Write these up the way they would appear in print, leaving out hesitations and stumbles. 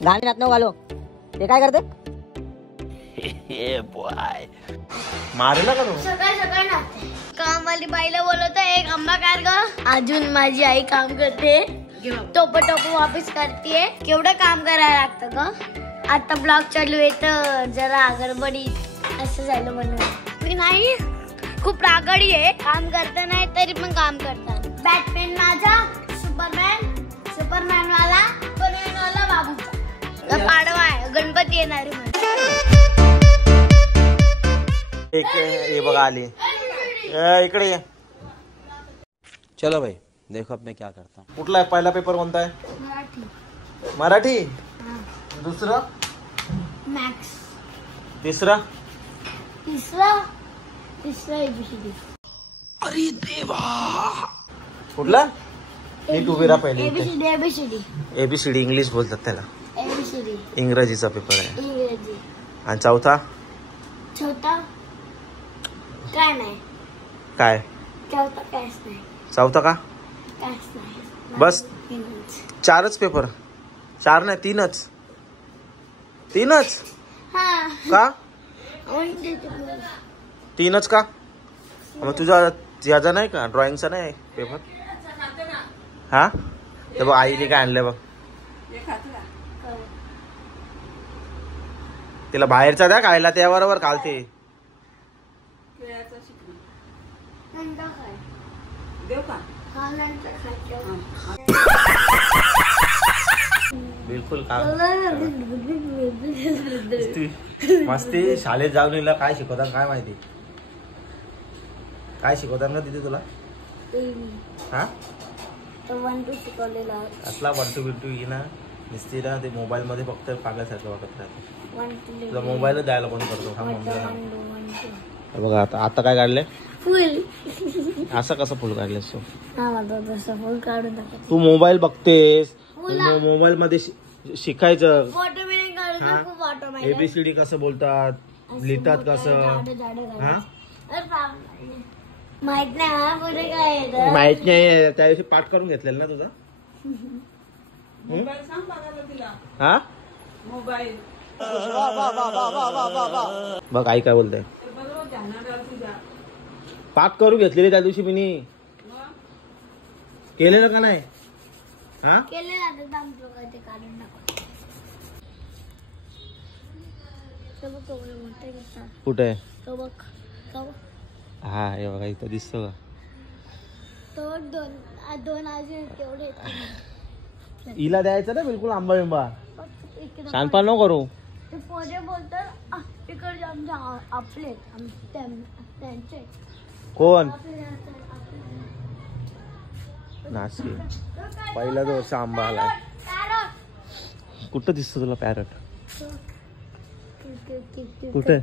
गाणी नात घालो ते काय करते मारेला का तू सकाळ सकाळ नाचते कामवाली बाईला बोलवतो एक आंबा कार ग अजून माझी आई काम करते टोप वापस करते केवढं काम करायला लागतं ग आता ब्लॉग चालू आहे तर जरा गडबडी असं झालं म्हणून मी नाही खूप रागडी आहे काम करता नाही तरी पण काम करतात बॅटमॅन माझा सुपरमॅन वाला बाबूचा पाडवा आहे गणपती येणार एक ये बघा आली इकडे ये चलो भाई देखो अब मैं क्या करता हूँ। कुठला आहे पहिला पेपर कोणता आहे मराठी दुसरा मॅक्स तिसरा तिसरा एबीसीडी अरे देवा कुठला नीट उभी राहा पहिले एबीसीडी एबीसीडी इंग्लिश बोलतात त्याला एबीसीडी इंग्रजीचा पेपर आहे इंग्रजी आणि चौथा चौथा काय नाही काय चौथा काहीच नाही चौथा का काहीच नाही बस चारच पेपर चार नाही तीनच हा का तीनच का मग तुझा याचा नाही का ड्रॉइंगचा नाही पेपर हा तर बघ आईने काय आणलंय बघ तिला बाहेरचा द्या खायला त्याबरोबर घालते बिलकुल मस्ती शाळेत जाऊन हिला काय शिकवतात काय माहिती काय शिकवतात ना तिथे तुला हा शिकवलेला असला बंटू बिंटू ही ना नुसती ना ते मोबाईल मध्ये फक्त पागल्यासारखं वाटत राहते तुला मोबाईल द्यायला पण करतो हा मम्मीला बघा आता काय काढलंय फुल असं कसं फुल काढलंस तू फुल काढून टाकत तू मोबाईल बघतेस मोबाईल मध्ये शिकायचं फोटो मी काढून खूप फोटो माहिती एबीसीडी कसं बोलतात लिहितात कसं हा माहित नाही हा पुढे काय येतं माहित नाही त्या दिवशी पाठ करून घेतलेला ना तुझा हा बघ आई काय बोलते पाठ करून घेतलेली त्या दिवशी मी केलेलं का नाही हा केले ते काढून टाकू कुठे तो बघ हा हे बघा इथं दिसतो का तो दोन अजून तेवढे हिला द्यायचं ना बिलकुल आंबा बिंबा शानपान नको करू ते पोरे बोलतात इकडे आमच्या आपले त्यांचे कोण नाशिक पहिला वर्ष आंबा आलाय कुठं दिसतो तुला पॅरट कुठे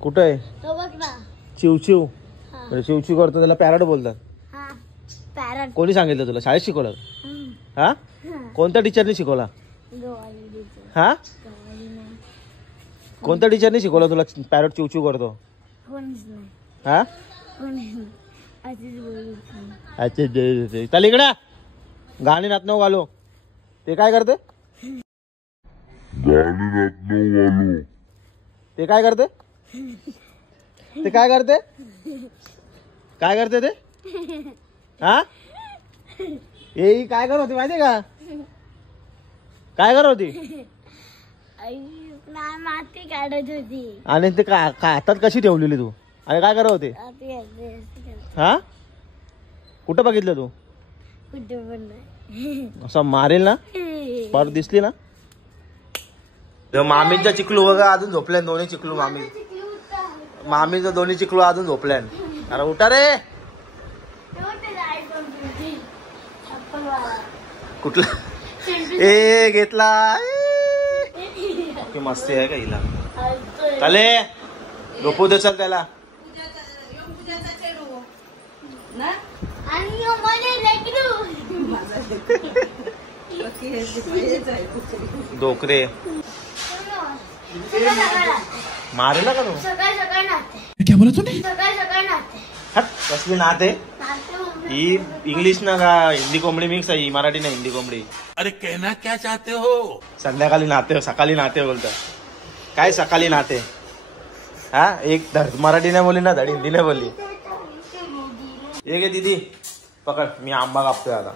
कुठे आहे तो बघ ना चिवचिव चिवचिव करतो त्याला पॅरट बोलतात हा पॅरट कोणी सांगितलं तुला शाळेत शिकवलं हा कोणत्या टीचरने शिकवला हा कोणत्या टीचरने शिकवलं तुला पॅरट चिवचिव करतो हा अच्छा चल इकडे गाणी नात घालो ते काय करते ते काय करते ते काय करते काय करते ते हा ए काय करत होती माहितीये का काय करत होती माती काढत होती आणि ते काय हातात कशी ठेवलेली तू आणि काय करत होते हा कुठं बघितलं तू कुठे पण नाही असं मारेल ना पर दिसली ना मामीचा चिकलू बघा अजून झोपल्यान दोन्ही चिकलू मामीचं दोन्ही चिकलू अजून झोपल्यान अरे उठा रे कुठला ए घेतला मस्ती आहे का हिला चाले झोपू दे चल त्याला डोकरे मारेला का तू सकाळ सकाळ नाचते क्या बोला तूने सकाळ सकाळ नाचते कसली नात आहे नाचते ही इंग्लिश ना का हिंदी कोंबडी मिक्स आहे, ही मराठी ना हिंदी कोंबडी. अरे कहना क्या चाहते हो? संध्याकाळी नाते, सकाळी नाते बोलतात. काय सकाळी नाते? हा, एक धड मराठी नाही बोलली ना, धड हिंदी नाही बोलली. ये गे दीदी, पकड, मी आंबा कापतोय आता.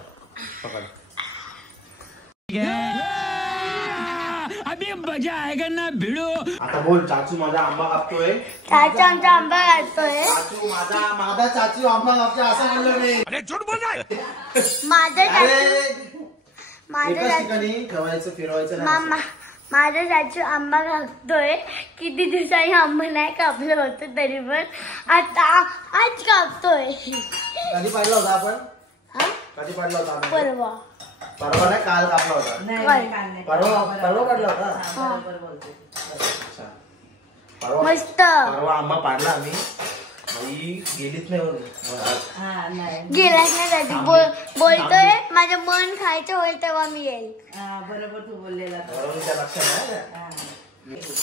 पकड. अभी मजा आएगा ना भिड़ो. आता बोल, चाचू माझा आंबा कापतोय. चाचा आमचा आंबा घालतोय. चाचू माझा चाचू आंबा कापतोय असं बोललो मी. अरे झूठ बोल रहा है. माझा चाचू एकाच ठिकाणी ठेवायचं, फिरवायचं नाही. माझा चाचू आंबा कापतोय. किती दिवसांनी आंबा नाही कापलं होतं तरी पण आता आज कापतोय. कधी पाडला होता आपण? हा? कधी पाडला होता? परवा नाही, काल कापला होता. परवा काढला होता. परवा मस्त आंबा पाडला आम्ही. गेलीच नाही गेलाच नाही चाचू. बोलतोय माझं मन खायचं होईल तेव्हा मी येईल. बरोबर तू बोललेला.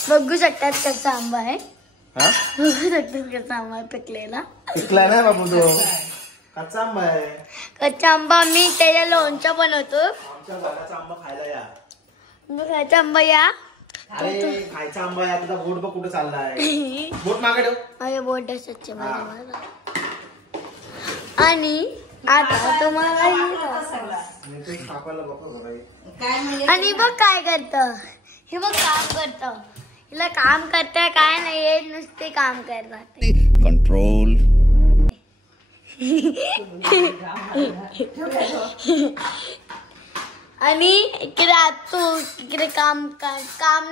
बघू शकतात कसा आंबा आहे. बघू शकतात कसा आंबा आहे पिकलेला. पिकला नाही बाबू, तो कच्चा आंबा आहे. कच्चा आंबा मी त्याच्या लोणचं बनवतो. आमच्या घराचा आंबा खायला या. कच्चा आंबा या. अरे खायचा आंबा आहे. तुझा बोट बघ कुठे चाललाय. बोट मागे ठेव. माझ्या बोट स्वच्छ माझ्या. आणि आता तुम्हाला आणि बघ काय करत, हे बघ काम करत. हिला काम करताय काय नाही, नुसते काम करतात. कंट्रोल. आणि इकडे तू इकडे काम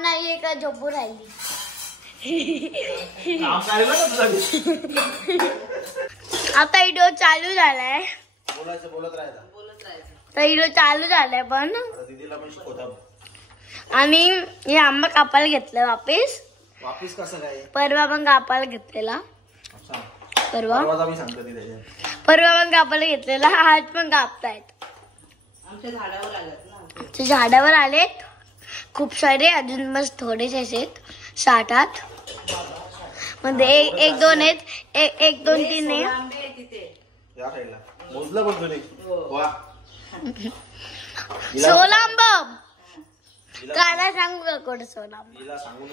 नाहीये का, झोपू राहिली. आता व्हिडिओ चालू झालाय. बोलत राहायचं. तर व्हिडिओ चालू झालाय पण. दीदीला पण शिकवता. आणि हे आंबा कापायला घेतलं वापिस. कसं काय? परवा पण कापायला घेतलेला. परवा मी सांगतो पण कापायला घेतलेला. आज पण कापतायत. आमच्या झाडावर आलेत ना. झाडावर आलेत खूप सारे. अजून बस थोडेसे आहेत, 7-8 मध्ये. एक दोन आहेत, एक दोन तीन आहे. या साईडला मोजलं पण तुम्ही. वा, 16 आंबा. काला सांगू का कोण 16 हिला सांगून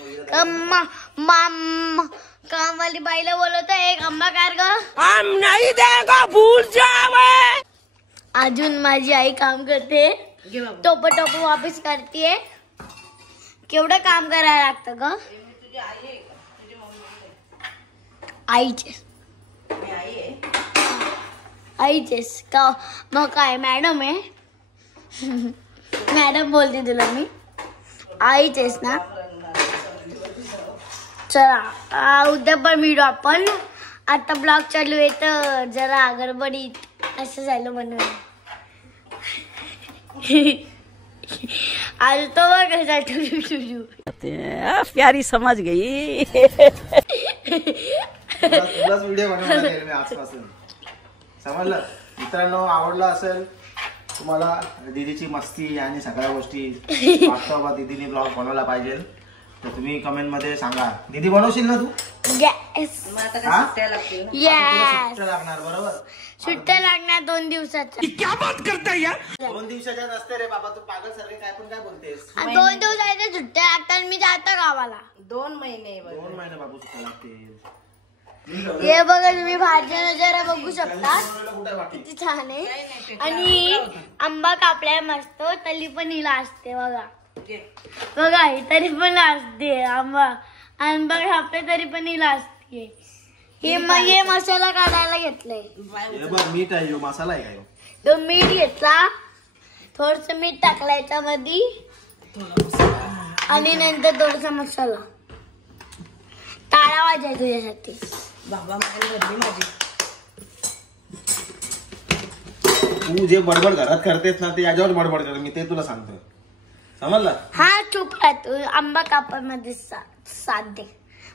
कामवाली बाईला बोलवतो एक आंबा कार ग. हम नहीं देगा, भूल जावे. अजून माझी आई काम करते. टोप वापस करते. केवढं काम करायला लागतं ग. आईचेच का मग काय मॅडम आहे. मॅडम बोलते तुला मी. आईचेच ना. चला उद्या पण मिळू आपण. आता ब्लॉग चालू आहे तर जरा गडबडीत असं झालं म्हणून. आज तो बघ कसा प्यारी समझ गई. तुलाच व्हिडिओ बनवणार मी आजपासून. समजलं मित्रांनो? आवडला असेल तुम्हाला दीदीची मस्ती आणि सगळ्या गोष्टी, वाटतं दीदीने ब्लॉग बनवला पाहिजे तर तुम्ही कमेंट मध्ये सांगा. दीदी बनवशील ना तू? Yes yes. लागणार बरोबर. सुट्ट्या लागणार 2 दिवसाच्या. क्या बात करता यार. 2 दिवसाच्या नसते रे बाबा, तू पागल सारखे काय पण काय बोलतेस. 2 दिवसाच्या सुट्ट्या लागतात. मी जातो गावाला. 2 महिने. 2 महिने बाबू सुट्ट्या लागतील. हे बघा तुम्ही भाज्या नजारा बघू शकता किती छान आहे. आणि आंबा कापलाय मस्त. तरी पण हिला असते बघा. बघा तरी पण असते. आंबा कापते तरी पण हिला असते. हे मसाला काढायला घेतलाय. मीठ आहे, मसाला आहे. तो मीठ घेतला, थोडस मीठ टाकला याच्यामध्ये आणि नंतर थोडासा मसाला. टाळा वाजाय तुझ्यासाठी. बाबा माझी माझी. तू जे बडबड घरात करतेस ना ते याच्यावर बडबड कर. मी ते तुला सांगतो. समजलं? हा चुप राहतो. आंबा कापडमध्ये साथ दे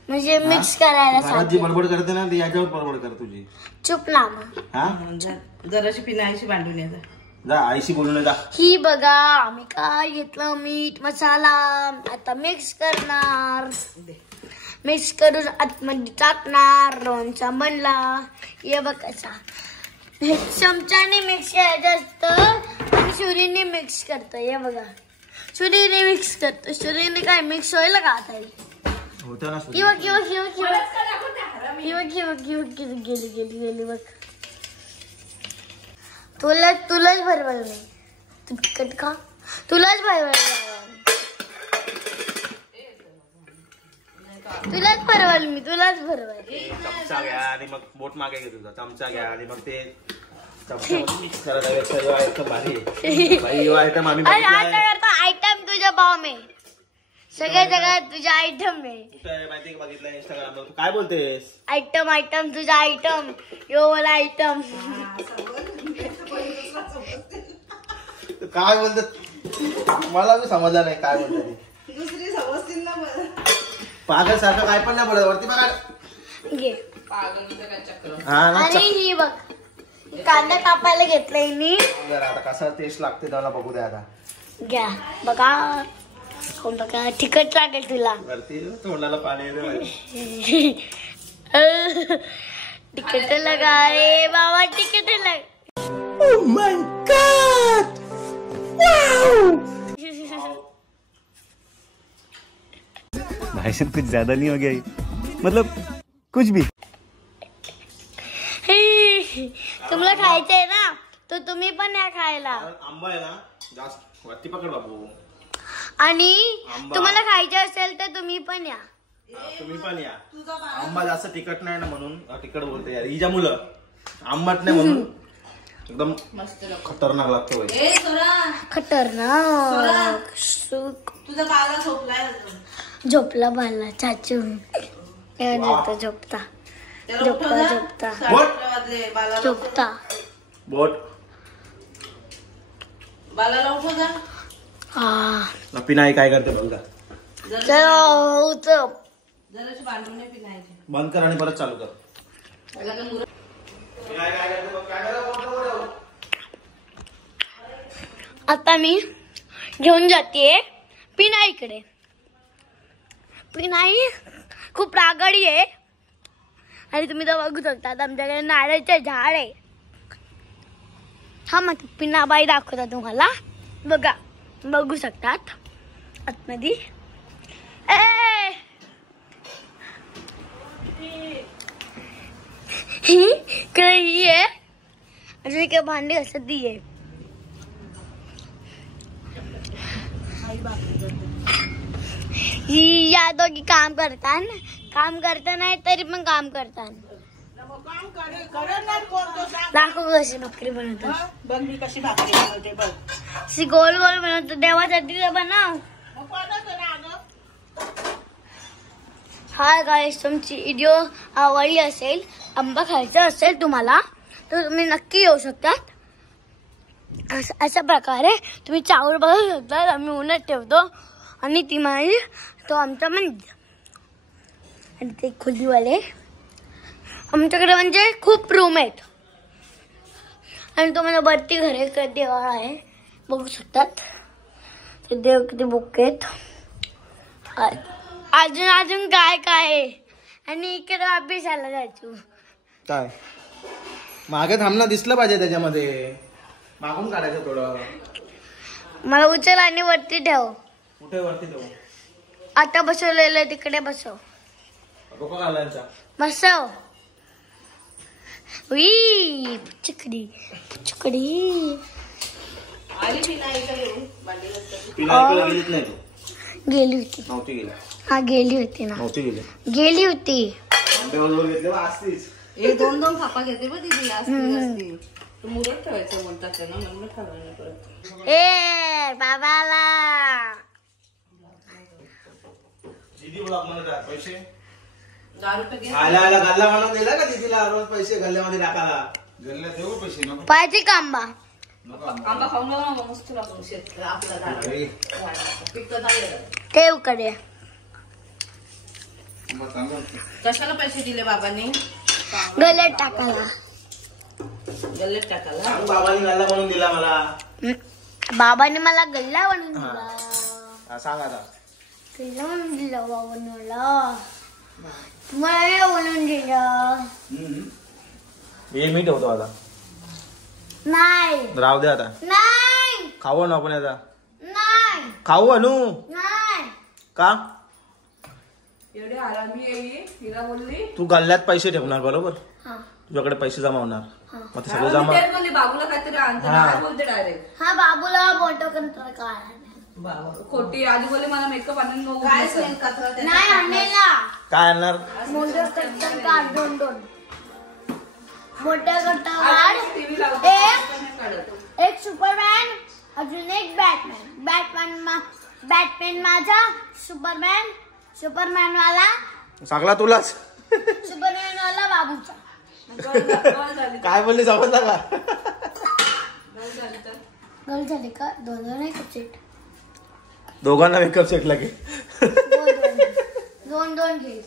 म्हणजे मिक्स करायला घरात जी बडबड करते ना ती याच्यावर बडबड कर तुझी. चुप ना मग. हा जराशी पिनायची बांधून येतात. जा आईशी बोलून जा. ही बघा आम्ही काय घेतलं, मीठ मसाला. आता मिक्स करणार. मिक्स करून आतमध्ये टाकणार. लोणचा बनला. हे बघ कसा चमच्याने मिक्स करायचं असतं आणि छुरीने मिक्स करतो. हे बघा, छुरीने मिक्स करतो. छुरीने काय मिक्स होईल का आता? होतं ना किंवा किंवा किंवा किंवा किंवा किंवा किंवा गेली गेली गेली बघ. तुलाच भरवलं नाही. तू तिखट खा. तुलाच भरवलं मी. तुलाच भरवलं. चमचा घ्या आणि मग बोट मागे घे तुझा. चमचा घ्या आणि मग ते चमचा मिक्स करायला सर्व आयटम भारी भाई आयटम आम्ही आयटम तुझ्या भाव में सगळ्या जगात तुझ्या आयटम आहे. माहिती बघितलं इंस्टाग्रामवर. तू काय बोलतेस? आयटम आयटम तुझा आयटम. यो वाला आयटम. काय बोलत मला बी समजलं नाही काय बोलत. दुसरी समजतील ना पागल सारखं काय पण नाही बोलत. वरती बघा घे. हा ना. आणि ही बघ, कांदा कापायला घेतलाय मी. आता कसा टेस्ट लागते त्याला बघू द्या. आता घ्या बघा. खाऊन बघा. तिखट लागेल तुला. वरती तोंडाला पाणी येते. तिखट लगा रे बाबा. तिखट लगा. भाई साहब कुछ ज्यादा नहीं हो गया ये? मतलब कुछ भी. तुम्हाला खायचंय ना तर तुम्ही पण या खायला. आंबा आहे ना जास्त वरती पकड बाबू. आणि तुम्हाला खायचं असेल तर तुम्ही पण या. तुम्ही पण या. आंबा जास्त तिखट नाही ना म्हणून तिखट बोलते यार. हिच्या मुलं आंबट नाही म्हणून एकदम खतरनाक लागतो. खतरनाक. तुझा बाला झोपलाय. झोपला बाला चाचू. झोपता झोपता झोपता झोपता. बोट बालाला उठव जा. हा पिनाई काय करते बघ. जराशी बांधून नाही पिनायची. बंद कर आणि परत चालू कर. आता मी घेऊन जाते पिनाईकडे. पिनाई खूप रागाडी आहे आणि तुम्ही तर बघू शकता आमच्याकडे नारळाचं झाड आहे. हा मग पिनाबाई दाखवता तुम्हाला. बघा बघू शकतात आतमध्ये. ही आहे अजून काय भांडी असत ती आहे. ही या दोघी काम करता नाही तरी पण काम करतात. दाखव कशी भाकरी बनवतात. बघ मी कशी भाकरी बनवते बघ. सी गोल गोल बनवतो. देवासाठी बनव. हा गाईस, तुमची व्हिडिओ आवडली असेल, आंबा खायचा असेल तुम्हाला तर तुम्ही नक्की येऊ शकतात. अशा प्रकारे तुम्ही चावल बघू शकता. आम्ही उन्हात ठेवतो आणि ती माझी तो आमचा म्हणजे आणि ते खोलीवाले आमच्याकडे म्हणजे खूप रूम आहेत आणि तो मला वरती घरे देवाळा आहे बघू शकतात. ते देव किती बुक आहेत. अजून काय काय आणि इकडे अभ्यासाला जायचो. काय मागे थांबणं दिसलं पाहिजे त्याच्यामध्ये. मागून काढायचं थोडं. मला उचल आणि वरती ठेव. कुठे वरती ठेवू? आता बसवलेलं तिकडे बसव. डोकं घालायचा. बसव. उई पुचकडी पुचकडी. आली पिनाईचं घेऊन भांडी घासते. पिनाईकडे गेलीच नाही तू? गेली होती. नव्हती गेली. हा गेली होती ना. नव्हती गेली. गेली होती. आंब्यावर घेतले असतीच. एक दोन दोन थापा घेते बघ दिदी. असती तू मुरत ठेवायचं बोलतात त्यांना. म्हणून खाल्लं परत. ए बाबाला दीदी ब्लॉक म्हणत आहे पैसे 10 रुपये घे. आला आला गल्ला म्हणून दिला का दीदीला रोज पैसे गल्ल्यामध्ये टाकायला? गल्ल्यात देऊ पैसे नको. पाहिजे का आंबा? आंबा खाऊन बघ ना मस्त लागतो. शेत आपला झाड पिकतं चांगलं. ठेव कडे. कशाला पैसे दिले बाबांनी? गल्यात टाकायला. गल्लेत टाकायला. सांग बाबांनी गल्ला म्हणून दिला मला. बाबाने मला गल्ला बनवून दिला. हा, सांग आता. तुला म्हणून दिला बाबाने मला. मला बनवून दिलं. हे मी ठेवतो आता. नाही राहू दे आता. नाही खाऊ ना आपण आता. नाही खाऊ अनु. नाही का एवढी आरामी आहे तिला बोलली तू गल्ल्यात पैसे ठेवणार बरोबर. हा तुझ्याकडे पैसे जमा होणार. मग ते सगळं जमा. बाबूला काहीतरी आणतो हा. काय बोलते डायरेक्ट. हा बाबूला मोठं कंट्रोल काय खोटी आधी बोलले मला मेकअप आणून नाही आणलेला काय आणणार. मोठं कंट्रोल काढ 2 मोठं कंट्रोल काढ. एक सुपरमॅन अजून एक बॅटमॅन माझा सुपरमॅन वाला सांगला तुलाच. सुपरमॅन वाला बाबूचा. काय बोलली समजला का. गल झाली का 2 मेकअप सेट. दोघांना मेकअप सेट लागेल. 2 घे.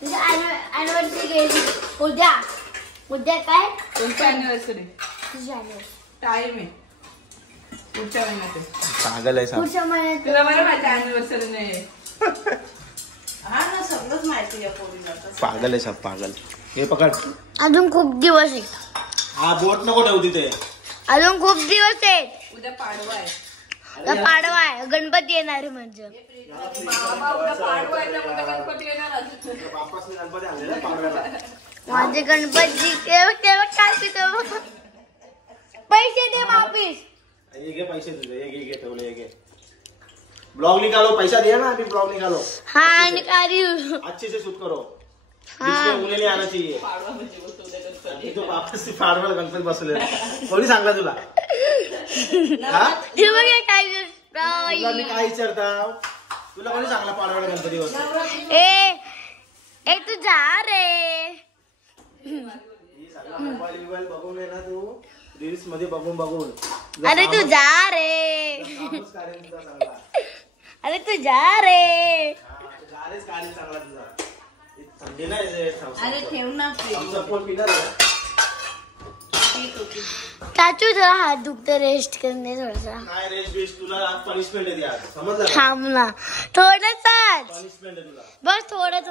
तुझी अॅनिव्हर्सरी गेली उद्या काय तुमची अॅनिव्हर्सरी तुझी अॅनिव्हर्सरी टाइम आहे पुढच्या महिन्यात आहे. पागल आहे सांग. पुढच्या महिन्यात तुला बरं माहिती अॅनिव्हर्सरी नाही. पागल आहे सब पागल. हे पकड. अजून खूप दिवस आहेत. हा बोट नको ठेवू तिथे. अजून खूप दिवस आहेत. उद्या पाडवा आहे. उद्या पाडवा आहे. गणपती येणार आहे म्हणजे. बाबा उद्या पाडवा आहे त्यामुळे उद्या गणपती येणार. बाप्पासने गणपती आणलेला पाडव्याला. माझे गणपती केव्हा काय पितो. पैसे दे वापिस. ये घे पैसे तुझे. ये घे ठेवले. ये घे. ब्लॉग निकालो. पैसा दिया ना अभी ब्लॉग निकालो. हाँ निकाली. अच्छे से शूट करो. बीच में उंगली नहीं आना चाहिए. अभी तो वापस से पाडव्याला गणपती बसवले. कोणी सांगला तुला. हा हे बघ काय तुला मी काय विचारता. तुला कोणी सांगला पाडव्याला गणपती बसवले. ए तू जा रे. मोबाईल बघून आहे ना तू. रील्स मध्ये बघून. अरे तू जा रे. अरे तू जा रे. चांगला तुझा. थंडी नाही. अरे ठेव ना चाचू जरा हात दुखते रेस्ट करणे थोडासा. काय रेस्ट तुला पनिशमेंट आहे आज समजलं. थांब ना थोडंसं पनिशमेंट आहे तुला. बस थोडंसं